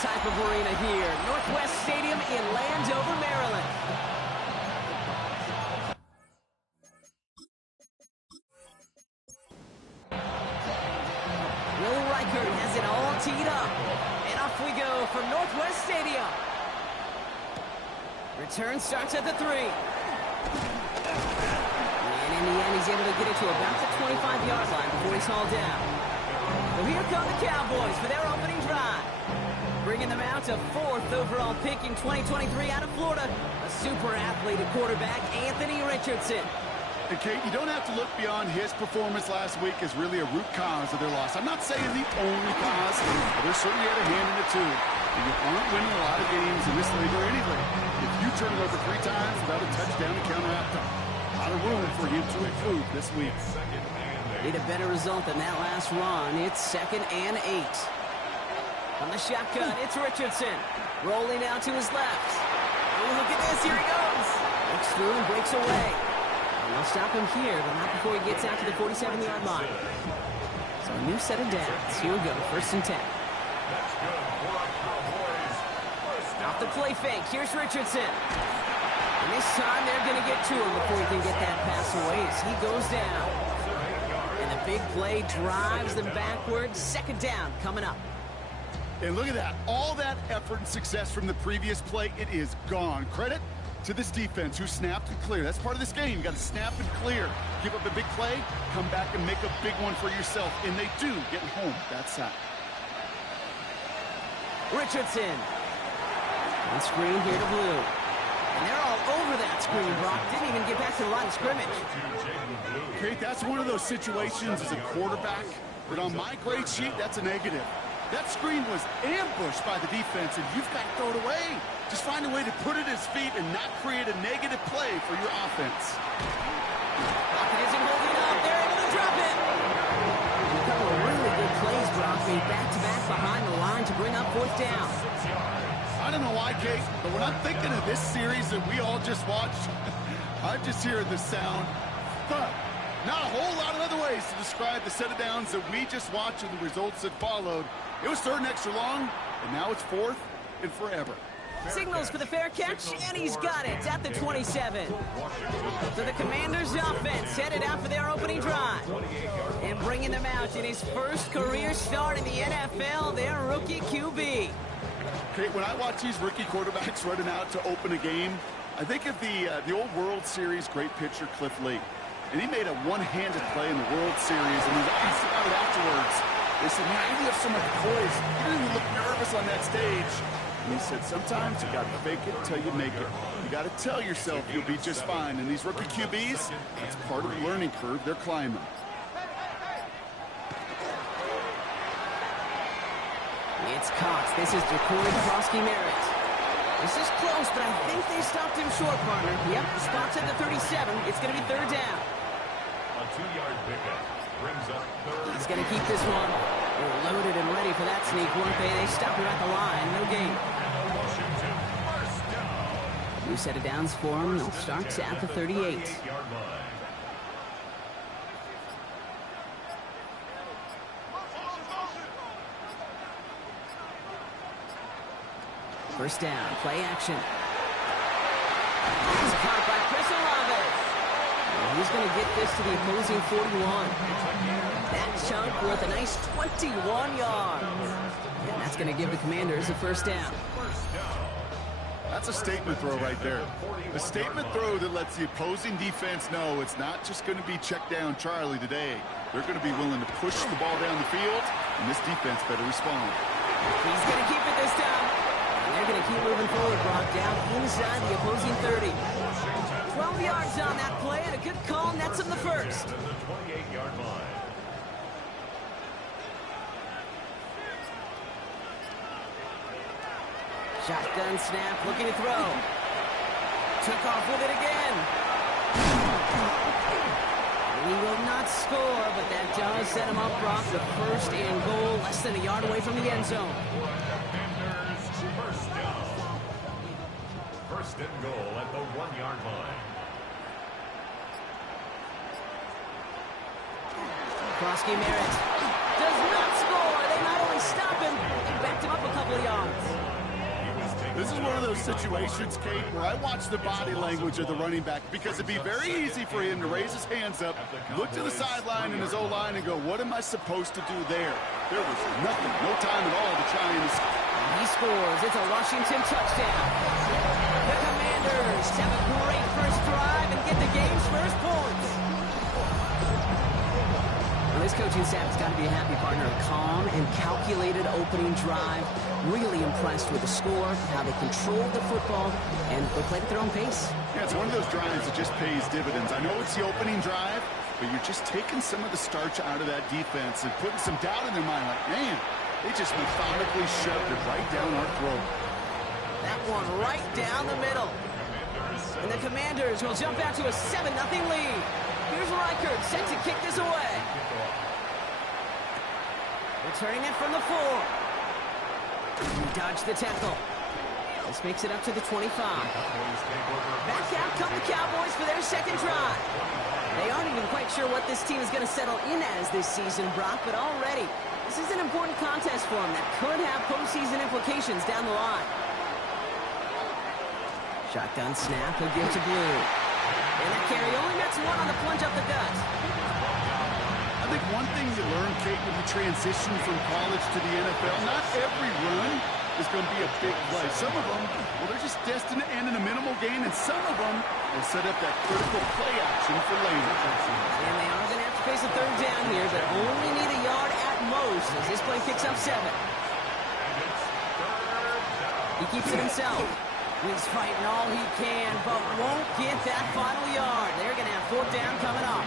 type of arena here. Northwest Stadium in Landover, Maryland. Will Reichert has it all teed up. And off we go from Northwest Stadium. Return starts at the 3. And in the end, he's able to get it to about the 25-yard line before he's hauled down. So here come the Cowboys for their opening drive. Bringing them out to 4th overall pick in 2023 out of Florida. A super athlete at quarterback, Anthony Richardson. And Kate, you don't have to look beyond his performance last week as really a root cause of their loss. I'm not saying the only cause, but they certainly had a hand in it too. And you aren't winning a lot of games in this league or any league if you turn it over 3 times without a touchdown to counter after. A lot of room for him to improve this week. Need a better result than that last run. It's 2nd and 8. On the shotgun, it's Richardson. Rolling out to his left. Oh, look at this. Here he goes. Looks through and breaks away. And they'll stop him here, but not before he gets out to the 47-yard line. So a new set of downs. Here we go. 1st and 10. Off the play fake. Here's Richardson. And this time they're going to get to him before he can get that pass away as he goes down. And the big play drives them backwards. 2nd down coming up. And look at that. All that effort and success from the previous play, it is gone. Credit to this defense who snapped and cleared. That's part of this game. You got to snap and clear. Give up a big play, come back and make a big one for yourself. And they do, getting home that side. Richardson. On screen here to Blue. And they're all over that screen, Brock. Didn't even get back to the line of scrimmage. Kate, that's one of those situations as a quarterback that on my grade sheet, that's a negative. That screen was ambushed by the defense, and you've got to throw it away. Just find a way to put it at his feet and not create a negative play for your offense. Pocket isn't holding up. They're able to drop it. And a couple of really good plays, Brock, made back-to-back behind the line to bring up 4th down. I don't know why, Kate, but when I'm thinking of this series that we all just watched, I'm just hearing the sound thud. Not a whole lot of other ways to describe the set of downs that we just watched and the results that followed. It was 3rd and extra long, and now it's 4th and forever. Signals for the fair catch, and he's got it at the 27. So the Commanders' offense headed out for their opening drive. And bringing them out in his first career start in the NFL, their rookie QB. Okay, when I watch these rookie quarterbacks running out to open a game, I think of the old World Series great pitcher Cliff Lee. And he made a one-handed play in the World Series, and he was asked about it afterwards. They said, man, you have so much poise. You didn't even look nervous on that stage. And he said, sometimes you got to fake it till you make it. You got to tell yourself you'll be just fine. And these rookie QBs, that's part of the learning curve they're climbing. It's Cox. This is Jacory Krosky-Merritt. This is close, but I think they stopped him short, partner. Yep, the spot's at the 37. It's going to be 3rd down. A 2-yard pickup brings up 3rd. He's going to keep this one. They're loaded and ready for that sneak, weren't they? They stopped him at the line. No gain. Washington, 1st down. New set of downs for him. They'll start at the 38. 38-yard line. First down, play action. He's caught by Chris Olave. And he's going to get this to the opposing 41. That chunk worth a nice 21 yards. And that's going to give the Commanders a 1st down. That's a statement throw right there. A statement throw that lets the opposing defense know it's not just going to be check down Charlie today. They're going to be willing to push the ball down the field, and this defense better respond. He's going to keep it this time. They're going to keep moving forward, Brock, down inside the opposing 30. 12 yards on that play, and a good call nets him the 1st. To the 28-yard line. Shotgun snap, looking to throw. Took off with it again. He will not score, but that does set him up, Brock. The 1st and goal, less than a yard away from the end zone. First down. 1st and goal at the 1-yard line. Krosky-Merritt does not score. They not only stop him, they backed him up a couple of yards. is one of those situations, Kate, where I watch the body language of the running back because it'd be very easy for him to raise his hands up, look to the sideline in his O-line and go, what am I supposed to do there? There was nothing, no time at all to try and escape. He scores. It's a Washington touchdown. The Commanders have a great first drive and get the game's first points. Well, this coaching staff has got to be a happy partner. A calm and calculated opening drive. Really impressed with the score, how they controlled the football, and they played at their own pace. Yeah, it's one of those drives that just pays dividends. I know it's the opening drive, but you're just taking some of the starch out of that defense and putting some doubt in their mind. Like, man, they just methodically shoved it right down our throat. That one right down the middle. And the Commanders will jump out to a 7-0 lead. Here's Reichert set to kick this away. Returning it from the 4. He dodged the tackle. This makes it up to the 25. Back out come the Cowboys for their second drive. They aren't even quite sure what this team is going to settle in as this season, Brock, but already this is an important contest for them that could have postseason implications down the line. Shotgun snap, he'll give to Blue. And that carry only gets one on the plunge up the gut. I think one thing you learn, Kate, when you transition from college to the NFL, not every run is going to be a big play. Some of them, well, they're just destined to end in a minimal gain, and some of them will set up that critical play action for later. And they are going to have to face a third down here, but only need a yard at most as this play picks up 7. He keeps it himself. He's fighting all he can, but won't get that final yard. They're going to have 4th down coming up.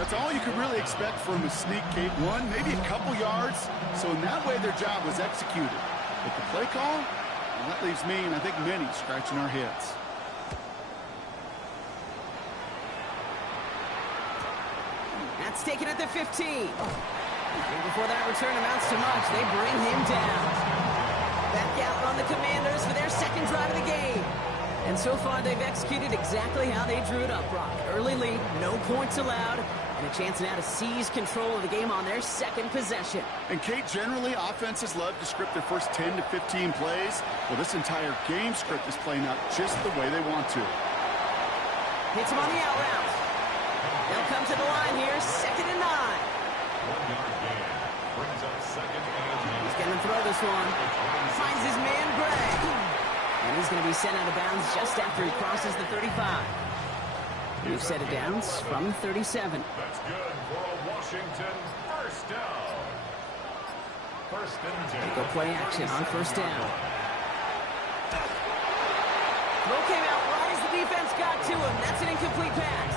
That's all you could really expect from a sneak, Kate. One, maybe a couple yards. So in that way, their job was executed. But the play call, well, that leaves me, and I think many, scratching our heads. That's taken at the 15. And before that return amounts to much, they bring him down. Back out on the Commanders for their second drive of the game. And so far, they've executed exactly how they drew it up, Brock. Early lead, no points allowed, and a chance now to seize control of the game on their second possession. And, Kate, generally, offenses love to script their first 10 to 15 plays. Well, this entire game script is playing out just the way they want to. Hits him on the out route. They'll come to the line here, 2nd and 9. 1-yard gain. Brings up 2nd and 9. He's going to throw this one. Finds his man, Gray. And he's going to be sent out of bounds just after he crosses the 35. We've set it down from 37. That's good for a Washington first down. 1st and 10. Go play action on 1st down. Throw came out right as the defense got to him. That's an incomplete pass.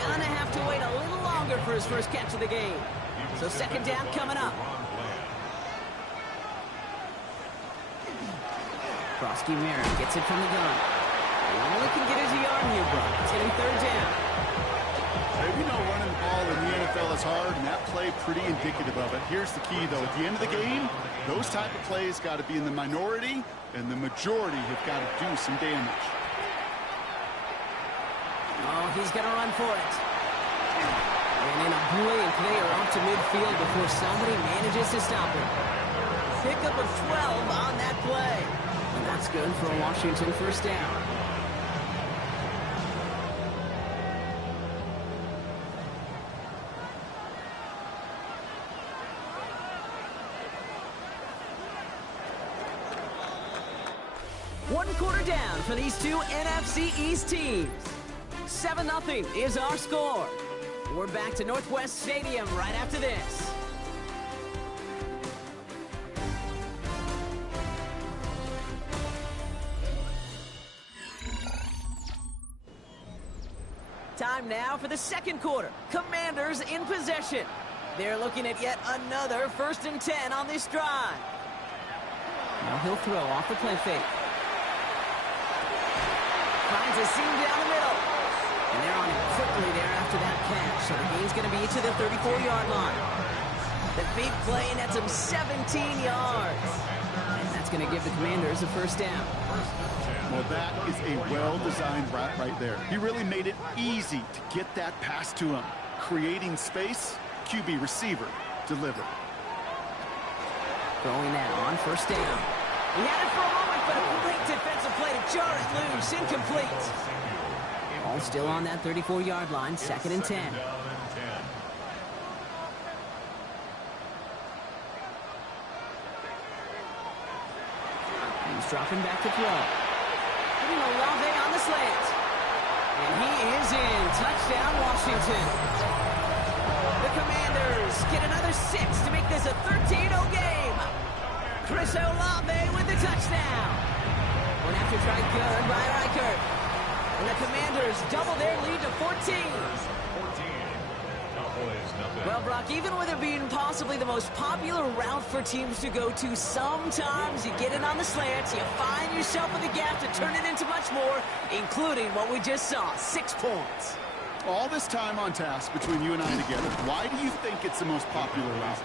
Gonna have to wait a little longer for his first catch of the game. So 2nd down coming up. Krosky Merritt gets it from the gun. He only can get his yard here, Brock. It's getting 3rd down. Maybe no running the ball in the NFL is hard, and that play pretty indicative of it. Here's the key, though. At the end of the game, those type of plays got to be in the minority, and the majority have got to do some damage. Oh, he's going to run for it. And in a blink, they are off to midfield before somebody manages to stop him. Pickup of 12 on that play. And that's good for a Washington first down. One quarter down for these two NFC East teams. 7-0 is our score. We're back to Northwest Stadium right after this. Time now for the second quarter. Commanders in possession. They're looking at yet another 1st and 10 on this drive. Now he'll throw off the play fake. Finds a seam down the middle. And they're on him quickly there after that catch. So the game's going to be to the 34-yard line. The big play nets him 17 yards. And that's going to give the Commanders a first down. Well, that is a well-designed route right there. He really made it easy to get that pass to him. Creating space, QB receiver, deliver. Throwing now on 1st down. He had it for a moment but a great defensive play to jar it loose. Incomplete. All still on that 34-yard line, 2nd and 10. He's dropping back to throw. Putting Olave on the slant. And he is in. Touchdown, Washington. The Commanders get another 6 to make this a 13-0 game. Chris Olave with the touchdown. One after try good by Reichert. And the Commanders double their lead to 14. Well, Brock, even with it being possibly the most popular route for teams to go to, sometimes you get it on the slants, you find yourself with a gap to turn it into much more, including what we just saw, 6 points. All this time on task between you and I together, why do you think it's the most popular route?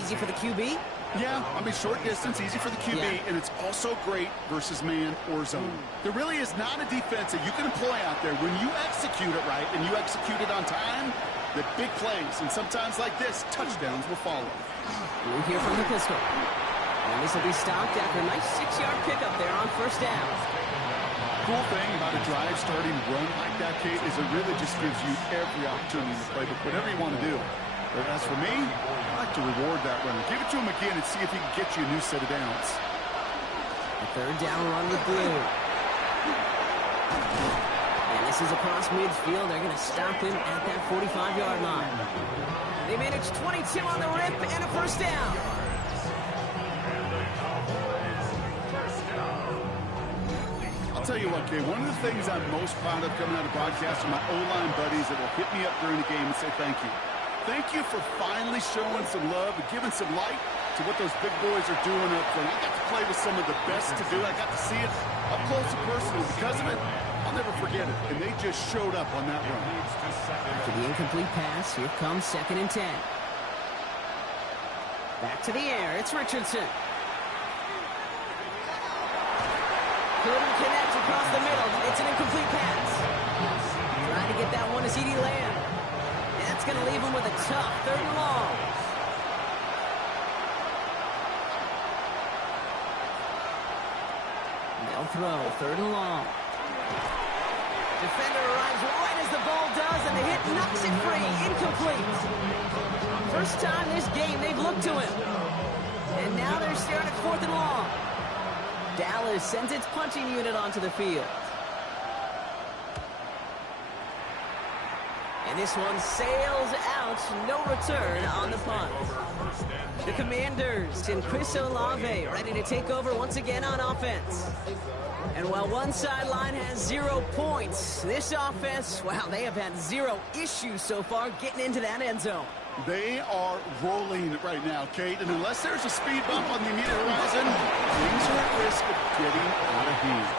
Easy for the QB? Yeah, I mean, short distance, easy for the QB, and it's also great versus man or zone. There really is not a defense that you can employ out there when you execute it right and you execute it on time, the big plays, and sometimes like this, touchdowns will follow. We'll hear from the pistol. And this will be stopped after a nice 6-yard pickup there on 1st down. Cool thing about a drive starting run like that, Kate, is it really just gives you every opportunity to play whatever you want to do. But as for me, I like to reward that runner. Give it to him again and see if he can get you a new set of downs. A 3rd down run with Blue. And this is across midfield. They're going to stop him at that 45-yard line. They manage 22 on the rip and a 1st down. I'll tell you what, Kate, one of the things I'm most proud of coming out of broadcast are my O-line buddies that will hit me up during the game and say thank you. Thank you for finally showing some love and giving some light to what those big boys are doing up front. I got to play with some of the best to do it. I got to see it up close and personal. Because of it, I'll never forget it. And they just showed up on that run. After the incomplete pass, here comes 2nd and 10. Back to the air. It's Richardson. Couldn't connect across the middle. It's an incomplete pass. Trying to get that one to CeeDee Lamb. That's going to leave him with a tough 3rd and long. They'll throw 3rd and long. Defender arrives right as the ball does, and the hit knocks it free. Incomplete. First time this game they've looked to him. And now they're staring at 4th and long. Dallas sends its punching unit onto the field. And this one sails out, no return on the punt. The Commanders and Chris Olave ready to take over once again on offense. And while one sideline has 0 points, this offense, wow, they have had 0 issues so far getting into that end zone. They are rolling right now, Kate, and unless there's a speed bump on the immediate horizon, things are at risk of getting out of hand.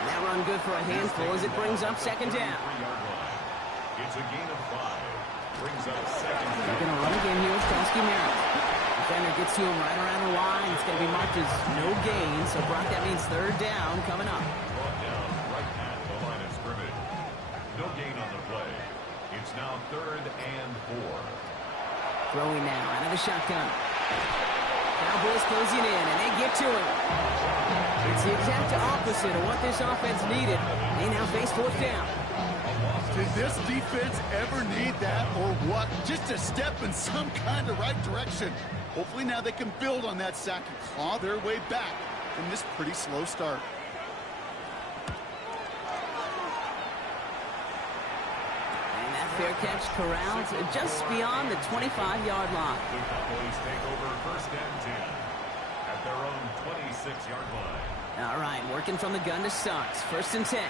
And that run good for a handful as it brings up 2nd down. It's a gain of 5. Brings up 2nd down. They're going to run again here with Kelsey Merritt. Defender gets to him right around the line. It's going to be marked as no gain, so Brock, that means 3rd down coming up. Brought down right at the line of scrimmage. No gain on the play. It's now 3rd and 4. Throwing now out of the shotgun. Cowboys closing in, and they get to him. It's the exact opposite of what this offense needed. They now face 4th down. Did this defense ever need that or what? Just a step in some kind of right direction. Hopefully now they can build on that sack and claw their way back from this pretty slow start. And that fair catch corralled just beyond the 25-yard line. Cowboys take over 1st and 10 at their own 26-yard line. All right, working from the gun to start. 1st and 10.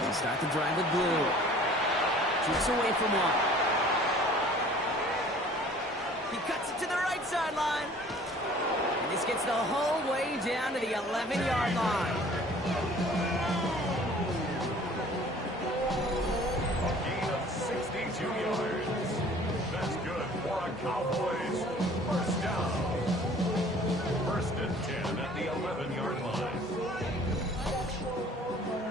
They'll start the drive with Blue. Shoots away from one. He cuts it to the right sideline. And this gets the whole way down to the 11-yard line. A gain of 62 yards. That's good for a Cowboys 1st down. 1st and 10 at the 11-yard line.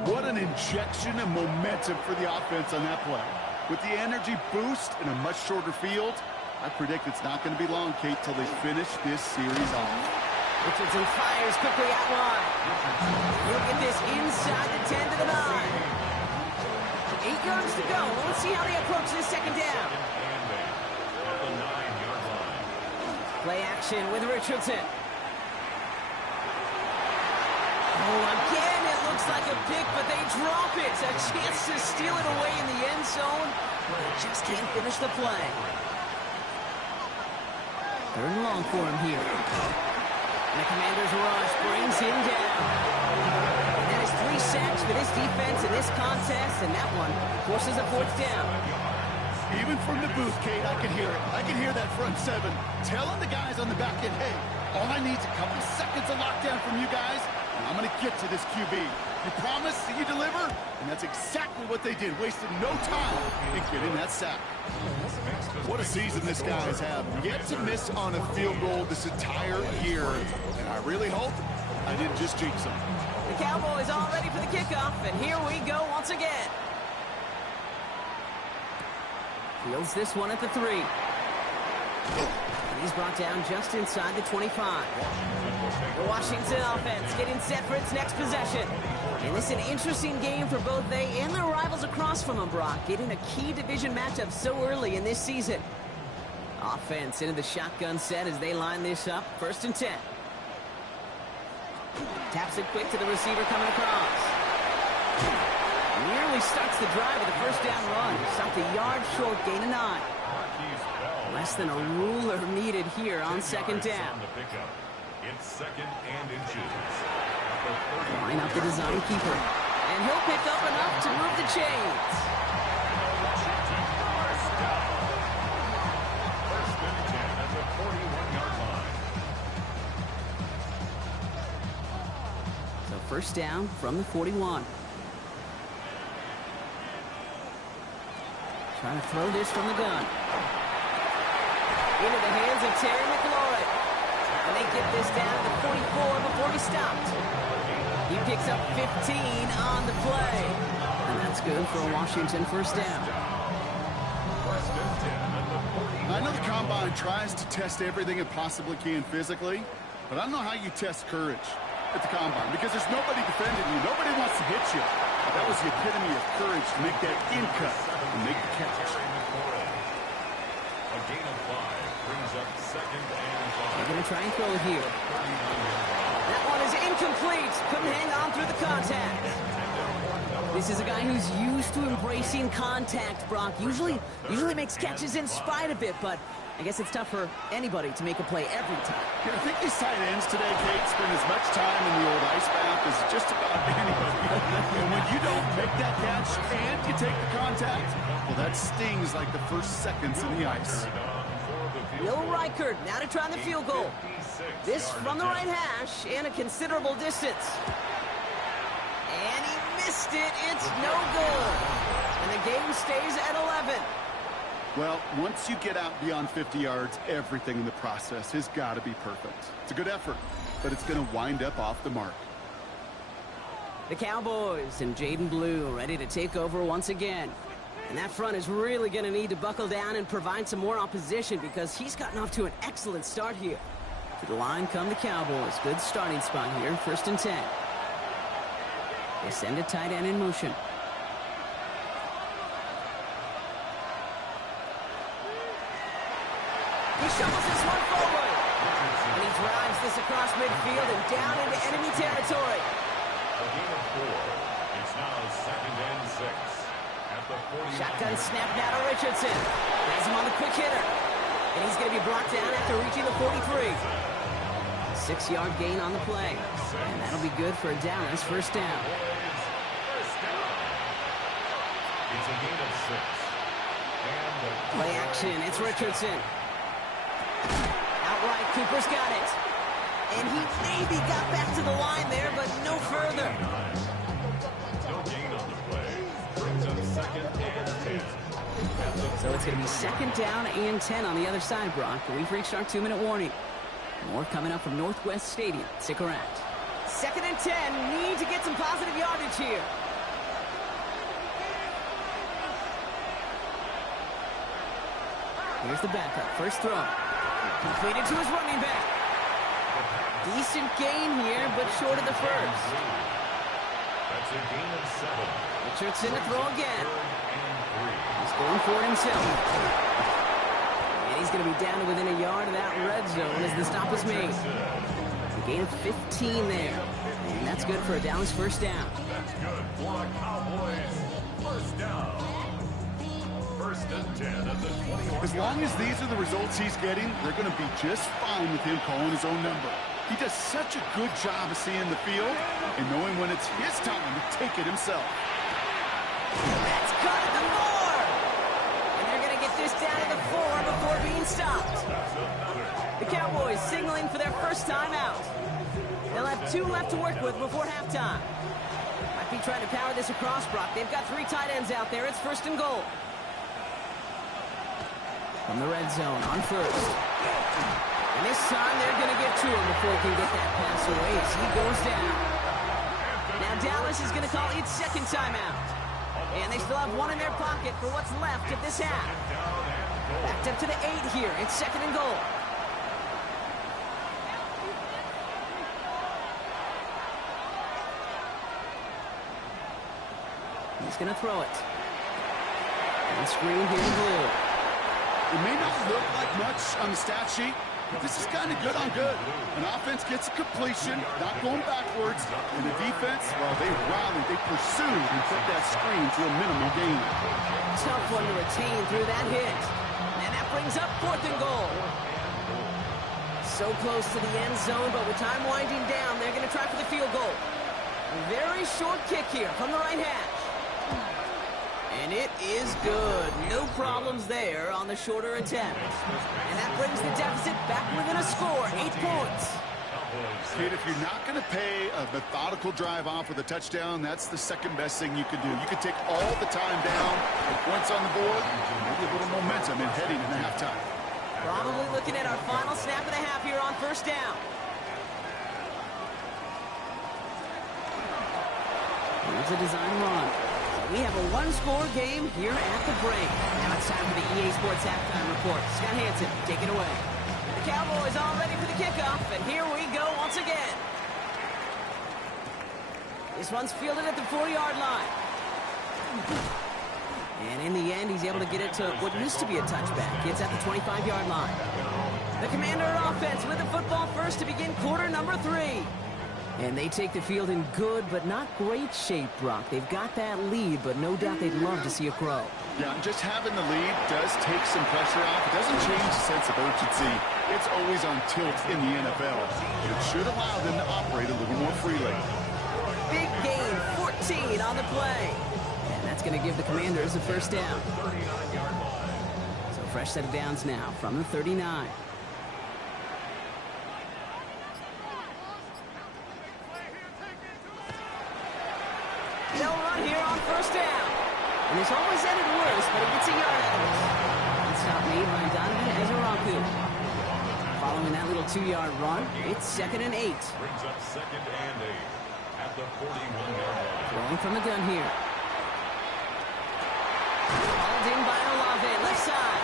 What an injection of momentum for the offense on that play. With the energy boost in a much shorter field, I predict it's not going to be long, Kate, till they finish this series off. Richardson fires quickly out wide. He'll get this inside the 10 to the 9. 8 yards to go. Let's see how they approach this second down. At the 9-yard line. Play action with Richardson. Oh, again, it looks like a pick, but they drop it. A chance to steal it away in the end zone, but they just can't finish the play. 3rd and long for him here. And the Commanders' rush brings him down. And that is 3 sacks for this defense in this contest, and that one forces a 4th down. Even from the booth, Kate, I can hear it. I can hear that front 7 telling the guys on the back end, hey, all I need is a couple seconds of lockdown from you guys, and I'm going to get to this QB. You promise that you deliver? And that's exactly what they did. Wasted no time in getting that sack. What a season this guy has had. Yet to miss on a field goal this entire year. And I really hope I didn't just jinx him. The Cowboys all ready for the kickoff, and here we go once again. Fields this one at the 3. And he's brought down just inside the 25. The Washington offense getting set for its next possession. And this is an interesting game for both they and their rivals across from them, Brock, getting a key division matchup so early in this season. Offense into the shotgun set as they line this up. 1st and 10. Taps it quick to the receiver coming across. Nearly starts the drive with a 1st down run. Stopped a yard short, gain of 9. Less than a ruler needed here on 2nd down. It's 2nd and inches. Line up the design keeper. And he'll pick up enough to move the chains. First and 10 at the 41-yard line. So 1st down from the 41. Trying to throw this from the gun. Into the hands of Terry McLaurin. And they get this down to the 44 before he stopped. He picks up 15 on the play. And that's good for a Washington 1st down. I know the Combine tries to test everything it possibly can physically, but I don't know how you test courage at the Combine because there's nobody defending you. Nobody wants to hit you. That was the epitome of courage to make that in cut and make the catch. A gain of 5 brings up 2nd and 5. They're going to try and throw it here. That one is incomplete. Couldn't hang on through the contact. This is a guy who's used to embracing contact, Brock. Usually makes catches in spite of it, but I guess it's tough for anybody to make a play every time. Yeah, I think these tight ends today, Kate, spend as much time in the old ice bath as just about anybody. And when you don't make that catch and you take the contact, well, that stings like the first seconds in the ice. Will Reichert now to try the field goal. This from the right hash and a considerable distance. And he missed it. It's no good. And the game stays at 11. Well, once you get out beyond 50 yards, everything in the process has got to be perfect. It's a good effort, but it's going to wind up off the mark. The Cowboys and Jaden Blue ready to take over once again. And that front is really going to need to buckle down and provide some more opposition because he's gotten off to an excellent start here. To the line come the Cowboys. Good starting spot here, 1st and 10. They send a tight end in motion. He shovels this one forward. And he drives this across midfield and down into enemy territory. A gain of 4. It's now 2nd and 6. At the 49. Shotgun snap now to Richardson. Has him on the quick hitter. And he's going to be brought down after reaching the 43. 6-yard gain on the play. And that'll be good for a Dallas 1st down. It's a gain of 6. And Play action. It's Richardson. Outright, Cooper's got it. And he maybe got back to the line there, but no further. no gain on the play. Brings up 2nd and 10. So it's going to be 2nd down and 10 on the other side, Brock. We've reached our 2-minute warning. More coming up from Northwest Stadium. Stick around. 2nd and 10. Need to get some positive yardage here. Here's the backup. First throw. Completed to his running back. Decent gain here, but short of the first. That's a gain of 7. Richardson to throw again. He's going for it himself. And he's going to be down to within a yard of that red zone as the stop is made. A gain of 15 there. And that's good for a Dallas first down. That's good for a Cowboys first down. First and 10 at the 21. As long as these are the results he's getting, they're going to be just fine with him calling his own number. He does such a good job of seeing the field and knowing when it's his time to take it himself. That's cut at the 4. And they're going to get this down to the 4 before being stopped. The Cowboys signaling for their first time out. They'll have 2 left to work with before halftime. Might be trying to power this across, Brock. They've got 3 tight ends out there. It's first and goal. From the red zone on first. And this time they're going to get to him before he can get that pass away as he goes down. Now Dallas is going to call its second timeout. And they still have 1 in their pocket for what's left of this half. Backed up to the 8 here. It's second and goal. He's going to throw it. And screen here in blue. It may not look like much on the stat sheet, but this is kind of good on good. An offense gets a completion, not going backwards, and the defense, well, they rallied, they pursued, and put that screen to a minimal gain. Tough one to retain through that hit. And that brings up fourth and goal. So close to the end zone, but with time winding down, they're going to try for the field goal. A very short kick here from the right hash. And it is good. No problems there on the shorter attempt. And that brings the deficit back within a score, 8 points. Kid, if you're not going to pay a methodical drive off with a touchdown, that's the second best thing you can do. You can take all the time down, put points on the board, and maybe a little momentum in heading into halftime. Probably looking at our final snap of the half here on first down. Here's a design run. We have a 1-score game here at the break. Now it's time for the EA Sports Halftime Report. Scott Hansen, take it away. The Cowboys all ready for the kickoff, and here we go once again. This one's fielded at the 4-yard line. And in the end, he's able to get it to what used to be a touchback. It's at the 25-yard line. The Commander offense with the football first to begin quarter number 3. And they take the field in good but not great shape, Brock. They've got that lead, but no doubt they'd love to see it grow. Yeah, just having the lead does take some pressure off. It doesn't change the sense of urgency. It's always on tilt in the NFL. It should allow them to operate a little more freely. Big gain, 14 on the play. And that's going to give the Commanders a first down. So fresh set of downs now from the 39. They'll run here on first down. And it's always ended worse, but it gets a yard out of it. And stop made by Donovan Ezeraku. Following that little 2-yard run, it's second and 8. Brings up second and 8 at the 41-yard line. Throwing from the gun here. Hauled in by Olave, left side.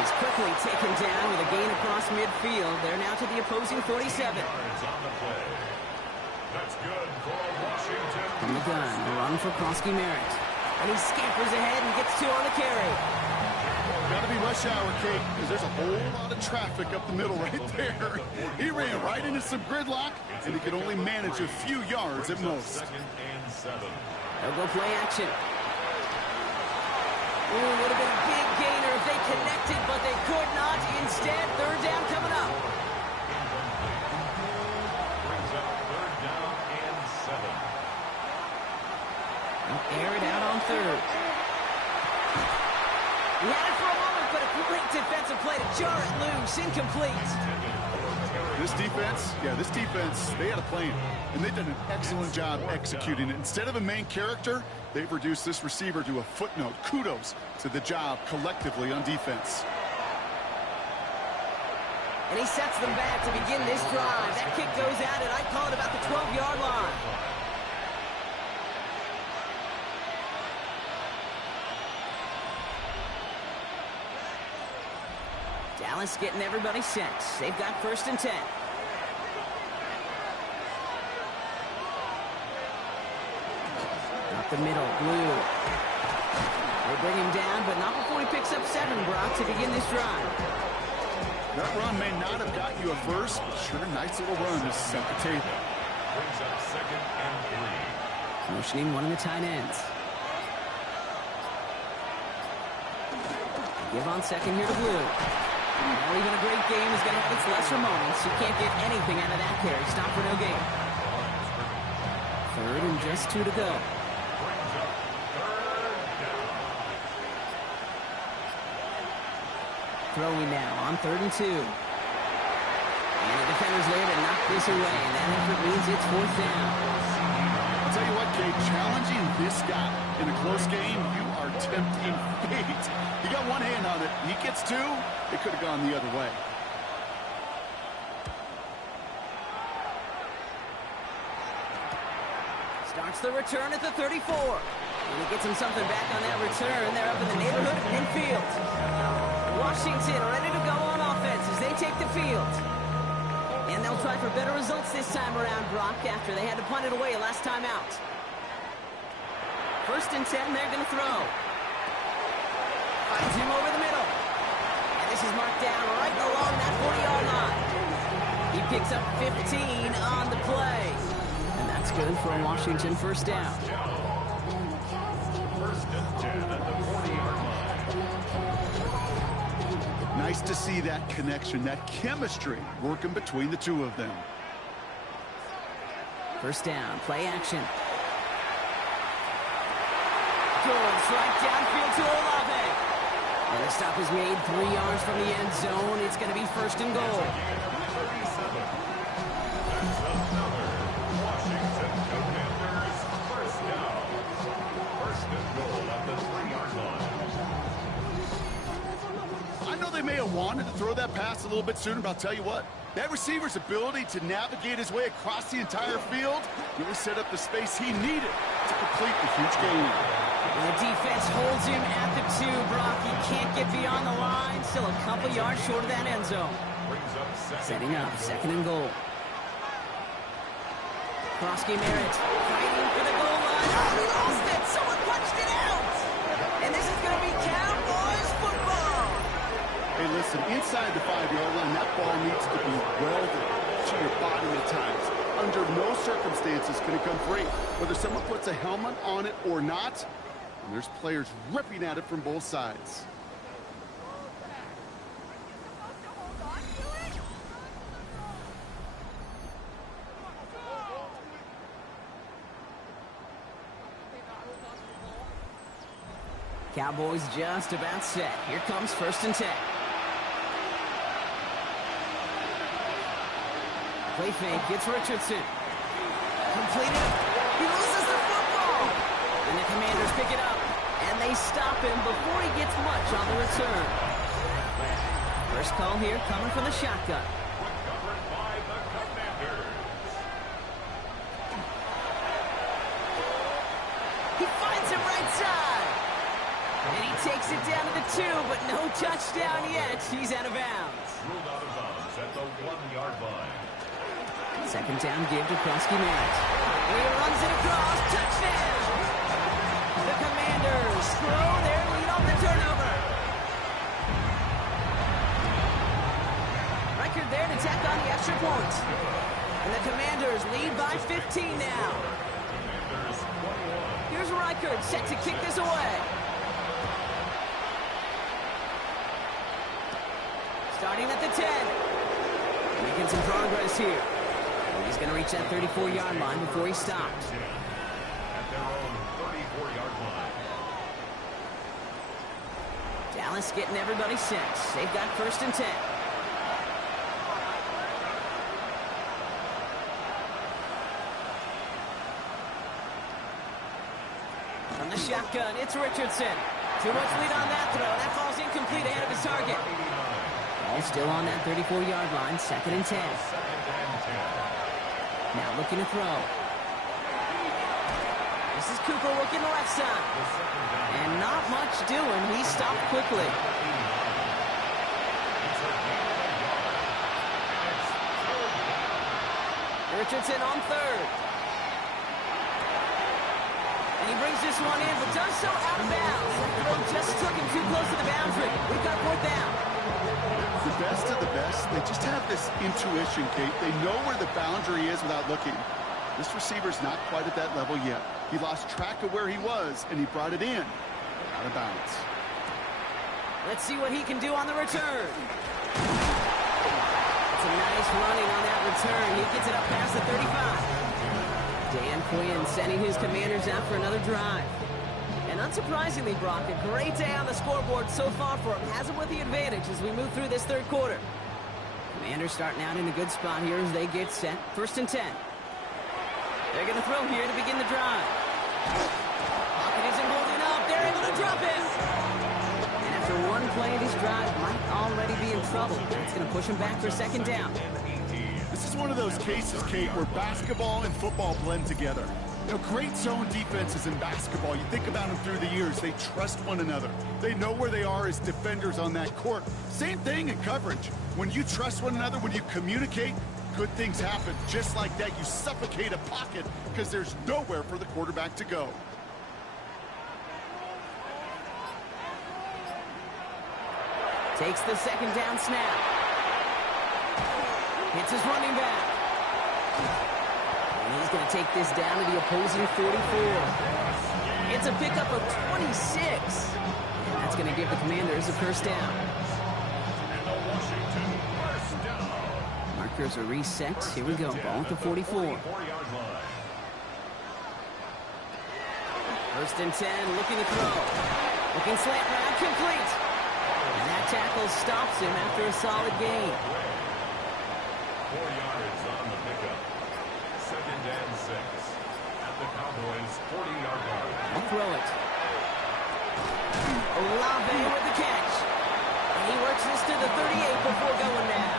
He's quickly taken down with a gain across midfield. They're now to the opposing 47. Yards on the play. That's good for Washington. From the gun, a run for Krosky Merritt. And he scampers ahead and gets 2 on the carry. Got to be rush hour, Kate, because there's a whole lot of traffic up the middle right there. He ran right into some gridlock, and he could only manage a few yards at most. Second and 7. They'll go play action. Ooh, would have been a big gainer if they connected, but they could not. Instead, third down coming up. Brings up third down and 7. They'll air it out on third. He had it for a moment, but a great defensive play to jar it loose. Incomplete. This defense, they had a plan, and they've done an excellent job executing it. Instead of a main character, they've reduced this receiver to a footnote. Kudos to the job collectively on defense. And he sets them back to begin this drive. That kick goes out, and I call it about the 12-yard line. Dallas getting everybody set. They've got 1st and 10. Up the middle, Blue. They bring him down, but not before he picks up 7, Brock, to begin this drive. That run may not have got you a first, but sure, nice little run to set the table. Brings up 2nd and 3. Motioning one of the tight ends. Give on 2nd here to Blue. Well, even a great game is going to have its lesser moments. You can't get anything out of that carry. Stop for no gain. 3rd and just 2 to go. Throwing now on 3rd and 2. And the defender's there to knock this away, and that effort means it's 4th down. I'll tell you what, Kate, challenging this guy in a close game, you are tempting fate. He got one hand on it. He gets 2. It could have gone the other way. Starts the return at the 34. And he gets him something back on that return. They're up in the neighborhood of midfield. Washington ready to go on offense as they take the field. And they'll try for better results this time around, Brock, after they had to punt it away last time out. 1st and 10, they're going to throw. Finds him over the middle. And this is marked down right along that 40-yard line. He picks up 15 on the play. And that's good for a Washington 1st down. 1st and 10 at the 40-yard line. Nice to see that connection, that chemistry working between the two of them. 1st down, play action. Good, strike downfield to Olave. And the stop is made 3 yards from the end zone. It's going to be 1st and goal. 37. That's another Washington Commanders 1st down. 1st and goal at the 3-yard line. I know they may have wanted to throw that pass a little bit sooner, but I'll tell you what, that receiver's ability to navigate his way across the entire field really set up the space he needed to complete the huge gain. The defense holds him at the 2, Brock. He can't get beyond the line. Still a couple yards short of that end zone. Brings up 2nd. Setting up, 2nd and goal. Krosky Merritt fighting for the goal line. Oh, he lost it! Someone punched it out! And this is going to be Cowboys football! Hey, listen, inside the 5-yard line, that ball needs to be welded to your body at times. Under no circumstances can it come free. Whether someone puts a helmet on it or not, and there's players ripping at it from both sides. Cowboys just about set. Here comes 1st and 10. Play fake, gets Richardson. Completed. He loses the football. And the Commanders pick it up. And they stop him before he gets much on the return. First call here coming from the shotgun. Recovered by the Commanders. He finds him right side. And he takes it down to the 2, but no touchdown yet. He's out of bounds. Ruled out of bounds at the 1-yard line. 2nd down give to Krosky Merritt. He runs it across. Touchdown! The Commanders throw their lead on the turnover. Record there to tack on the extra point. And the Commanders lead by 15 now. Commanders 21. Here's Reichard set to kick this away. Starting at the 10. Making some progress here. He's going to reach that 34-yard line before he stops. At their own 34-yard line. Dallas getting everybody set. They've got 1st and 10. From the shotgun, it's Richardson. Too much lead on that throw. That ball's incomplete ahead of his target. Ball still on that 34-yard line. 2nd and 10. 2nd and 10. Now looking to throw. This is Cooper working the left side. And not much doing. He stopped quickly. Richardson on third. And he brings this one in, but does so out of bounds. That throw just took him too close to the boundary. We've got fourth down. The best of the best, they just have this intuition, Kate. They know where the boundary is without looking. This receiver's not quite at that level yet. He lost track of where he was, and he brought it in. Out of bounds. Let's see what he can do on the return. It's a nice running on that return. He gets it up past the 35. Dan Quinn sending his Commanders out for another drive. And unsurprisingly, Brock, a great day on the scoreboard so far for him. Has him with the advantage as we move through this third quarter. Commanders starting out in a good spot here as they get set. 1st and 10. They're going to throw here to begin the drive. Pocket isn't holding up. They're able to drop it. And after one play, this drive might already be in trouble. It's going to push him back for 2nd down. This is one of those cases, Kate, where basketball and football blend together. You know, great zone defenses in basketball. You think about them through the years. They trust one another. They know where they are as defenders on that court. Same thing in coverage. When you trust one another, when you communicate, good things happen. Just like that, you suffocate a pocket because there's nowhere for the quarterback to go. Takes the 2nd down snap. Hits his running back. And he's going to take this down to the opposing 44. It's a pickup of 26. And that's going to give the Commanders a 1st down. Markers are reset. Here we go. Ball at the 44. 1st and 10. Looking to throw. Looking slant route. Complete. And that tackle stops him after a solid gain. 4 yards on the pickup. 2nd and 6 at the Cowboys' 40-yard line. I'll throw it. Olave with the catch. And he works this to the 38 before going down.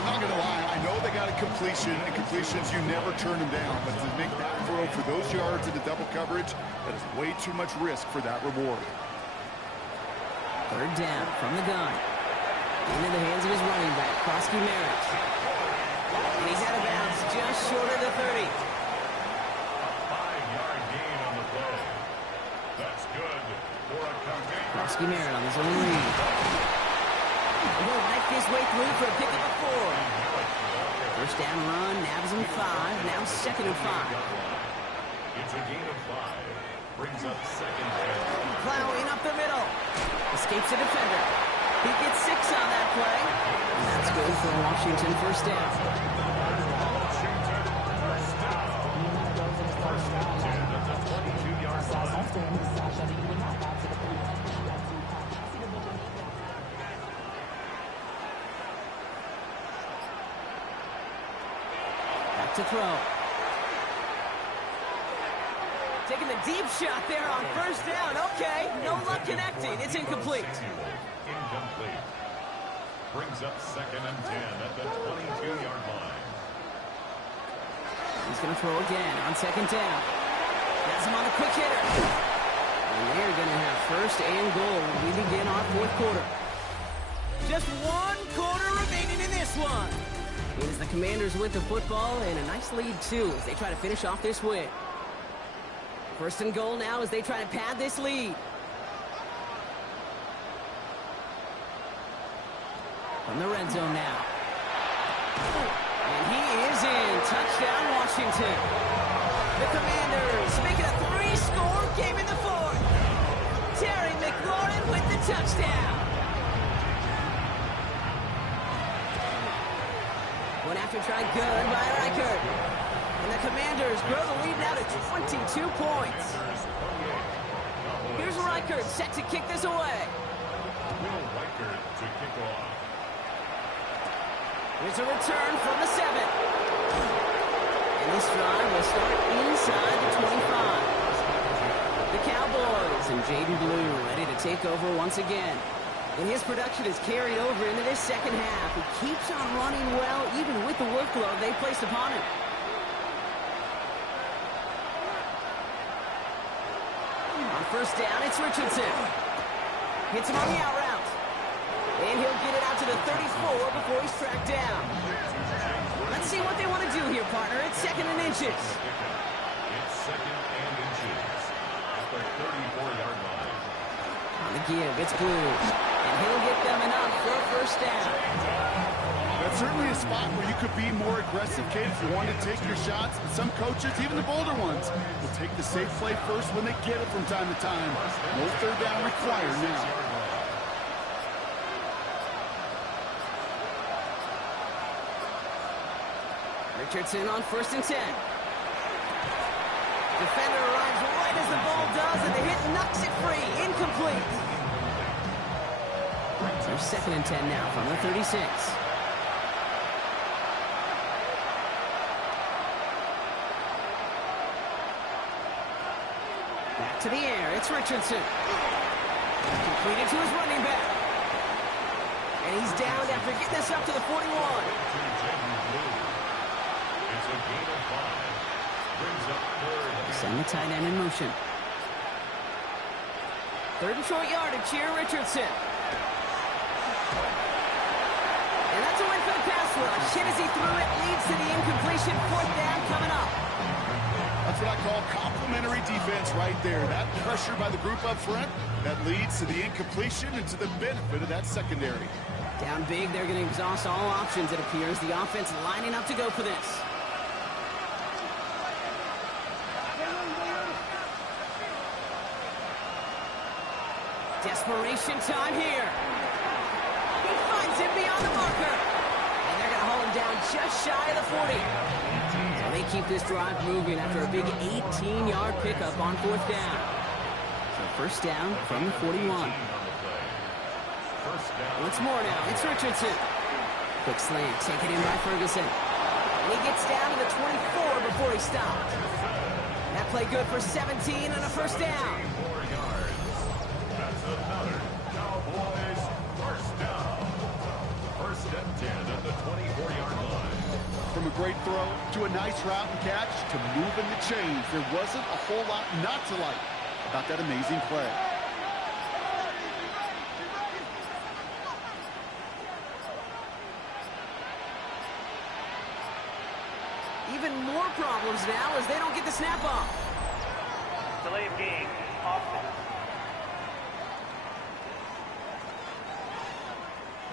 I'm not going to lie. I know they got a completion, and completions, you never turn them down. But to make that throw for those yards in the double coverage, that is way too much risk for that reward. 3rd down from the gun. Into the hands of his running back, Krosky Merritt. And he's out of bounds just short of the 30. A 5-yard gain on the play. That's good for a comeback. Krosky Merritt on his own lead. He'll knife his way through for a pickup of 4. 1st down run, nabs him 5. Now 2nd and 5. It's a gain of 5. Brings up 2nd down. Plowing up the middle. Escapes the defender. He gets 6 on that play. And that's good for Washington 1st down. Washington, 1st down. 1st and 10 at the 22-yard line. Back to throw. Taking the deep shot there on 1st down. Okay, no luck connecting. It's incomplete. Incomplete. Brings up 2nd and 10 at the 22-yard line. He's going to throw again on 2nd down. Has him on the quick hitter. And they're going to have 1st and goal when we begin our 4th quarter. Just 1 quarter remaining in this one. It is the Commanders with the football and a nice lead, too, as they try to finish off this win. 1st and goal now as they try to pad this lead. From the red zone now. And he is in. Touchdown, Washington. The Commanders make it a 3-score game in the 4th. Terry McLaurin with the touchdown. One after try good by Reichert. And the Commanders grow the lead now to 22 points. Here's Reichert set to kick this away. Will Reichert to kick off. Here's a return from the 7. And this drive will start inside the 25. The Cowboys and Jaden Blue ready to take over once again. And his production is carried over into this 2nd half. He keeps on running well, even with the workload they placed upon him. On 1st down, it's Richardson. Hits him on the out route. And he'll get it out to the 34 before he's tracked down. Let's see what they want to do here, partner. It's 2nd and inches. It's 2nd and inches at the 34-yard line. On the give, it's Blue. And he'll get them enough for a first down. That's certainly a spot where you could be more aggressive, kid, if you want to take your shots. But some coaches, even the bolder ones, will take the safe play first when they get it from time to time. No third down required now. Richardson on 1st and 10. Defender arrives right as the ball does, and the hit knocks it free. Incomplete. They're 2nd and 10 now from the 36. Back to the air. It's Richardson. Completed to his running back. And he's down after getting this up to the 41. It's a gain of 5. Brings up 3rd. Send the tight end in motion. 3rd and short yardage here, Richardson. And that's a win for the pass rush. Hit as he threw it, leads to the incompletion. 4th down coming up. That's what I call complimentary defense right there. That pressure by the group up front, that leads to the incompletion and to the benefit of that secondary. Down big, they're going to exhaust all options, it appears. The offense lining up to go for this. Desperation time here. He finds him beyond the marker. And they're going to hold him down just shy of the 40. So they keep this drive moving after a big 18-yard pickup on 4th down. So first down from the 41. Once more now, it's Richardson. Quick slant, taken in by Ferguson. And he gets down to the 24 before he stopped. That play good for 17 and a first down. 4 yards. That's another Cowboys first down. 1st and 10 at the 24-yard line. From a great throw to a nice route and catch to moving the chains, there wasn't a whole lot not to like about that amazing play. Even more problems now as they don't get the snap off. Delay of game. Offense.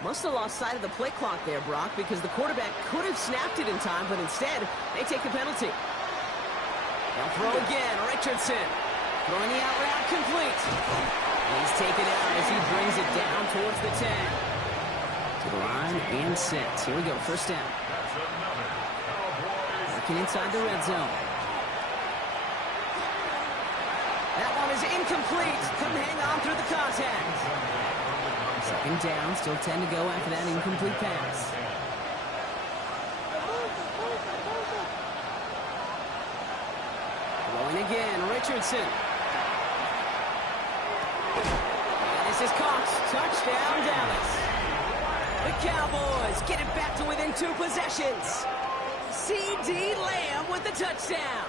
Must have lost sight of the play clock there, Brock, because the quarterback could have snapped it in time, but instead, they take a penalty. They'll throw again. Richardson throwing the out route complete. He's taken out as he brings it down towards the 10. To the line and set. Here we go, first down. That's another Cowboys. Working inside the red zone. That one is incomplete. Couldn't hang on through the contact. 2nd down, still 10 to go after that incomplete pass. Rolling again, Richardson. And this is caught. Touchdown, Dallas. The Cowboys get it back to within 2 possessions. C.D. Lamb with the touchdown.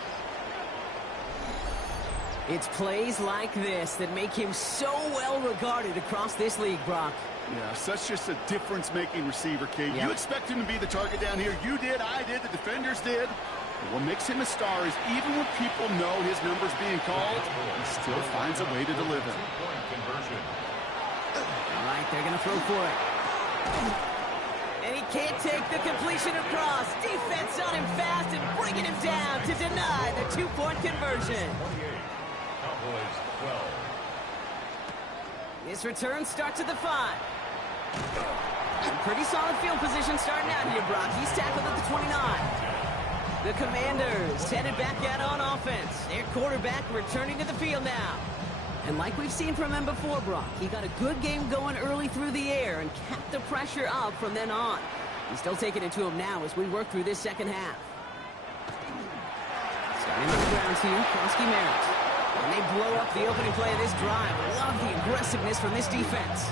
It's plays like this that make him so well regarded across this league, Brock. Yeah, such just a difference-making receiver, Kate. Yep. You expect him to be the target down here. You did, I did, the defenders did. But what makes him a star is even when people know his number's being called, he still finds a way to deliver. Two-point conversion. All right, they're going to throw for it. And he can't take the completion across. Defense on him fast and bringing him down to deny the 2-point conversion. 28. Cowboys 12. This return starts at the 5. Pretty solid field position starting out here, Brock. He's tackled at the 29. The Commanders headed back out on offense. Their quarterback returning to the field now. And like we've seen from him before, Brock, he got a good game going early through the air and kept the pressure up from then on. He's still taking it to him now as we work through this second half. Starting on the ground here, Krosky Merritt. And they blow up the opening play of this drive. Love the aggressiveness from this defense.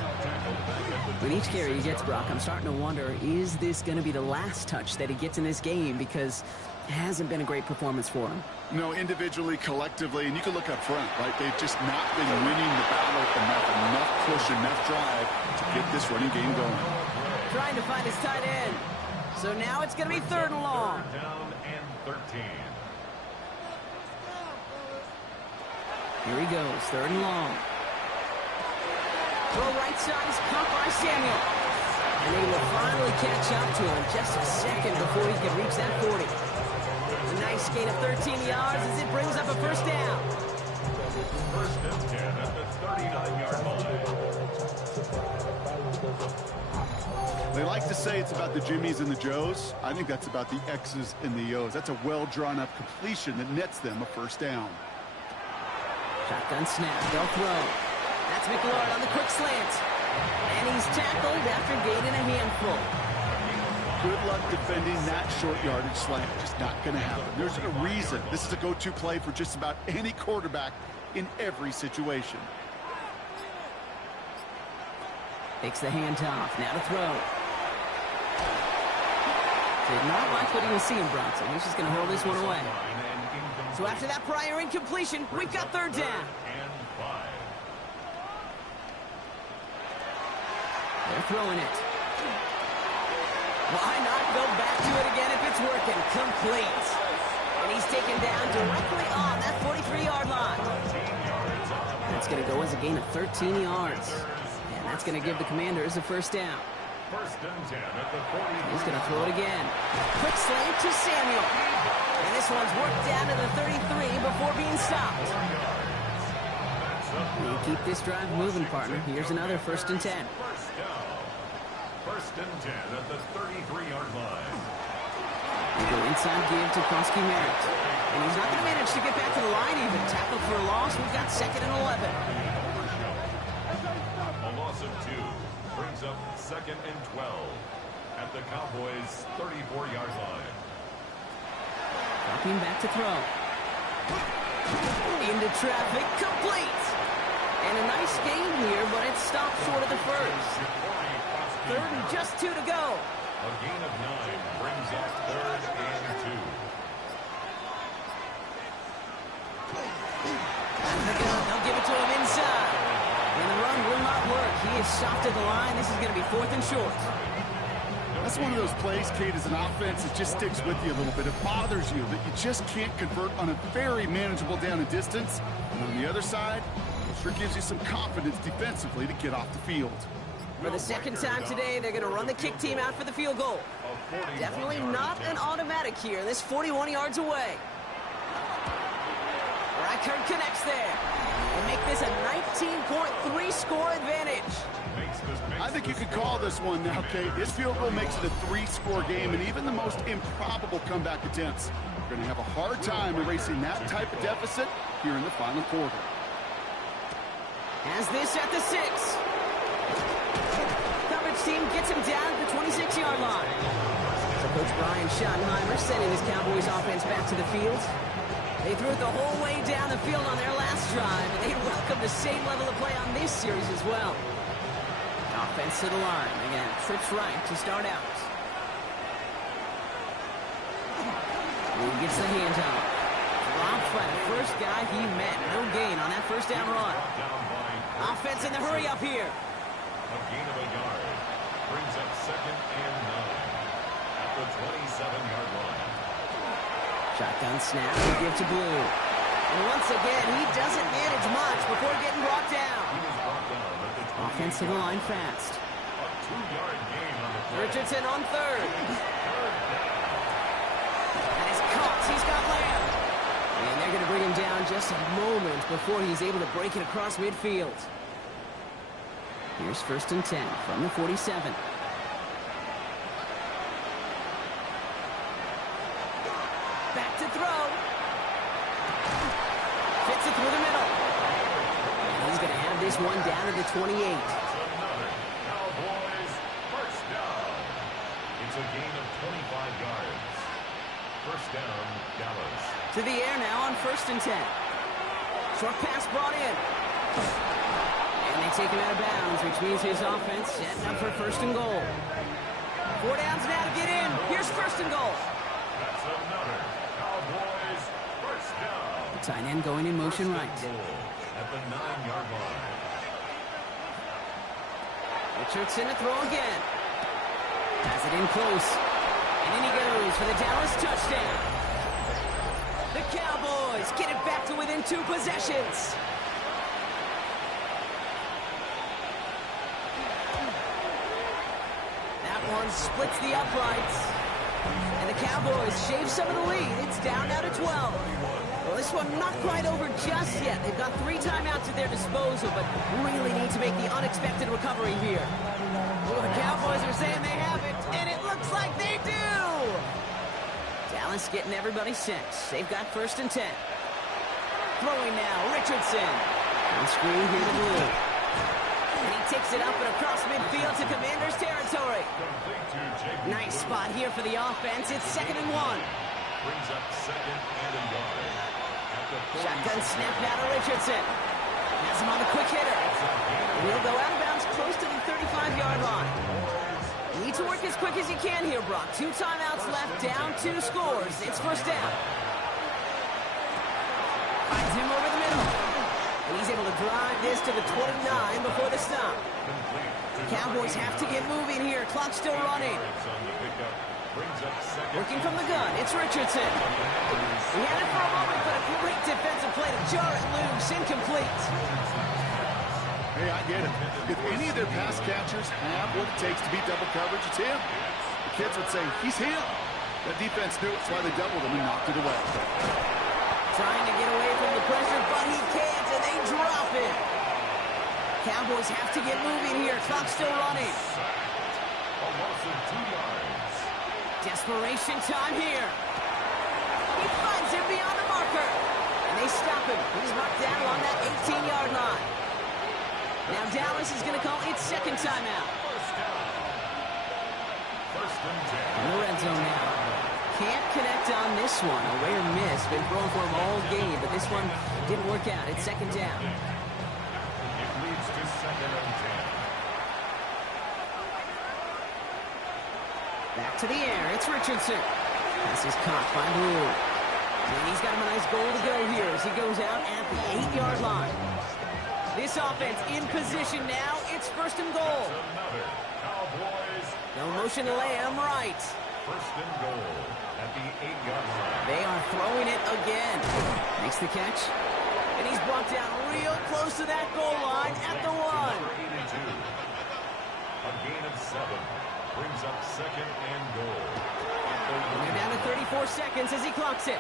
With each carry he gets, Brock, I'm starting to wonder, is this going to be the last touch that he gets in this game? Because it hasn't been a great performance for him. No, individually, collectively, and you can look up front, right? They've just not been winning the battle enough push, enough drive to get this running game going. Trying to find his tight end. So now it's going to be 3rd and long. Third down and 13. Here he goes, 3rd and long. Throw right side is caught by Samuel. And they will finally catch up to him just a second before he can reach that 40. A nice gain of 13 yards as it brings up a 1st down. 1st and 10 at the 39-yard line. They like to say it's about the Jimmies and the Joes. I think that's about the X's and the O's. That's a well-drawn-up completion that nets them a 1st down. Shotgun snap, they'll throw. That's McLaurin on the quick slant. And he's tackled after gaining a handful. Good luck defending that short yardage slant. Just not going to happen. There's a reason. This is a go-to play for just about any quarterback in every situation. Takes the handoff. Now to throw. Did not like what he was seeing, Bronson. He's just going to hurl this one away. So after that prior incompletion, we've got 3rd down. They're throwing it. Why not go back to it again if it's working? Complete. And he's taken down directly on that 43-yard line. That's going to go as a gain of 13 yards. And that's going to give the Commanders a 1st down. 1st and 10 at the 40. He's going to throw it again. Quick slant to Samuel. And this one's worked down to the 33 before being stopped. You keep this drive moving, partner. Here's another 1st and 10. 1st down. 1st and 10 at the 33-yard line. We go inside give to Krosky Merritt. And he's not going to manage to get back to the line even. Tackled for a loss. We've got 2nd and 11. A loss of 2 brings up 2nd and 12 at the Cowboys' 34-yard line. Dropping back to throw. Into traffic. Complete. And a nice gain here, but it stopped short of the 1st. 3rd and just 2 to go. A gain of 9 brings up 3rd and 2. They'll give it to him inside. And the run will not work. He is soft at the line. This is going to be 4th and short. That's one of those plays, Kate, as an offense that just sticks with you a little bit. It bothers you that you just can't convert on a very manageable down and distance. And on the other side, it sure gives you some confidence defensively to get off the field. For the 2nd time today, they're going to run the kick team out for the field goal. Definitely not an automatic here. This 41 yards away. Reichert connects there. And make this a 19.3 score advantage. I think you could call this one now, Kate. This field goal makes it a 3-score game, and even the most improbable comeback attempts are going to have a hard time erasing that type of deficit here in the final quarter. Has this at the 6. Coverage team gets him down at the 26-yard line. So Coach Brian Schottenheimer sending his Cowboys offense back to the field. They threw it the whole way down the field on their last drive, and they welcome the same level of play on this series as well. Offense to the line. Again, trips right to start out. He gets the handoff. Dropped by the first guy he met. No gain on that 1st down run. Offense in the hurry up here. A gain of a yard brings up 2nd and 9 at the 27-yard line. Shotgun snap. They give to Blue. And once again, he doesn't manage much before getting brought down. He was brought down at the 20. Offense to the line fast. A 2-yard gain on the play. Richardson on 3rd. 3rd down. And he's caught. He's got Lamb. And they're going to bring him down just a moment before he's able to break it across midfield. Here's 1st and 10 from the 47. Back to throw. Fits it through the middle. And he's going to have this one down to the 28. Another Cowboys 1st down. It's a gain of 25 yards. 1st down, Dallas. To the air now on 1st and 10. Short pass brought in. And they take him out of bounds, which means his offense setting up for 1st and goal. 4 downs now to get in. Here's 1st and goal. That's another Cowboys 1st down. The tight end going in motion right. Goal at the 9-yard line. Richardson to throw again. Has it in close. And in he goes for the Dallas touchdown. The Cowboys get it back to within 2 possessions. That one splits the uprights. And the Cowboys shave some of the lead. It's down now to 12. Well, this one not quite over just yet. They've got 3 timeouts at their disposal, but really need to make the unexpected recovery here. Well, the Cowboys are saying they have it, and it looks like they do. Dallas getting everybody set. They've got 1st and 10. Throwing now, Richardson. On screen here to Blue. And he takes it up and across midfield to Commanders territory. Nice spot here for the offense. It's 2nd and 1. Brings up 2nd and a yard. Shotgun snap now to Richardson. Has him on the quick hitter. He'll go out of bounds close to the 35-yard line. You need to work as quick as you can here, Brock. 2 timeouts left, down 2 scores. It's 1st down. Finds him over the middle. And he's able to drive this to the 29 before the stop. The Cowboys have to get moving here. Clock still running. Working from the gun, it's Richardson. He had it for a moment, but a great defensive play to jar it loose. Incomplete. Hey, I get it. If any of their pass catchers have what it takes to beat double coverage, it's him. The kids would say, he's him. That defense knew it, that's why they doubled him and knocked it away. Trying to get away from the pressure, but he can't, and they drop it. Cowboys have to get moving here. Clock still running. Desperation time here. He finds him beyond the marker. And they stop him. He's marked down on that 18-yard line. Now Dallas is going to call its 2nd timeout. In the red zone now. Can't connect on this one. A rare miss. Been thrown for him all game, but this one didn't work out. It's 2nd down. It leads to 2nd and 10. Back to the air. It's Richardson. Pass is caught by Blue. And he's got him a nice goal to go here as he goes out at the 8-yard line. This offense in position now. It's 1st and goal. Cowboys. No motion to lay him right. 1st and goal at the 8-yard line. They are throwing it again. Makes the catch. And he's brought down real close to that goal line at the 1. A gain of 7. Brings up 2nd and goal. And they're down to 34 seconds as he clocks it.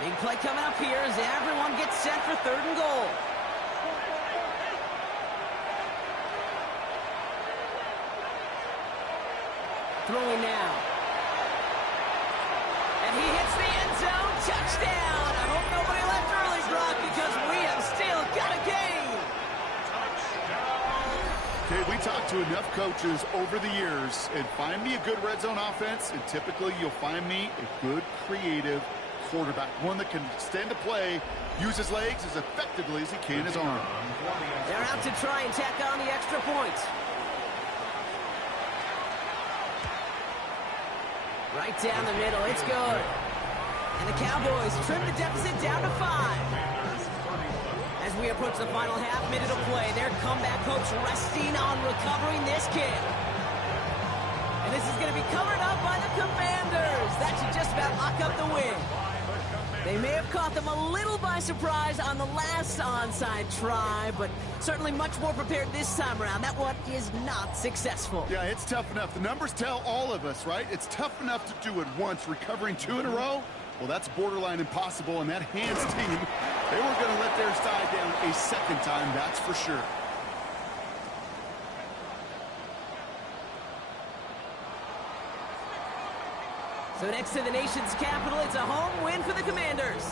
Big play coming up here as everyone gets set for 3rd and goal. Throwing now. And he hits the end zone. Touchdown. I hope nobody left early, Brock, because we have still got a game. Okay, we talked to enough coaches over the years, and find me a good red zone offense, and typically you'll find me a good, creative quarterback, one that can extend a play, use his legs as effectively as he can his arm. They're out to try and tack on the extra point. Right down the middle, it's good. And the Cowboys trim the deficit down to 5. As we approach the final half minute of play, their comeback hopes resting on recovering this kick. And this is going to be covered up by the Commanders. That should just about lock up the win. They may have caught them a little by surprise on the last onside try, but certainly much more prepared this time around. That one is not successful. Yeah, it's tough enough. The numbers tell all of us, right? It's tough enough to do it once. Recovering 2 in a row, well, that's borderline impossible. And that hands team, they weren't going to let their side down a 2nd time, that's for sure. So next to the nation's capital, it's a home win for the Commanders.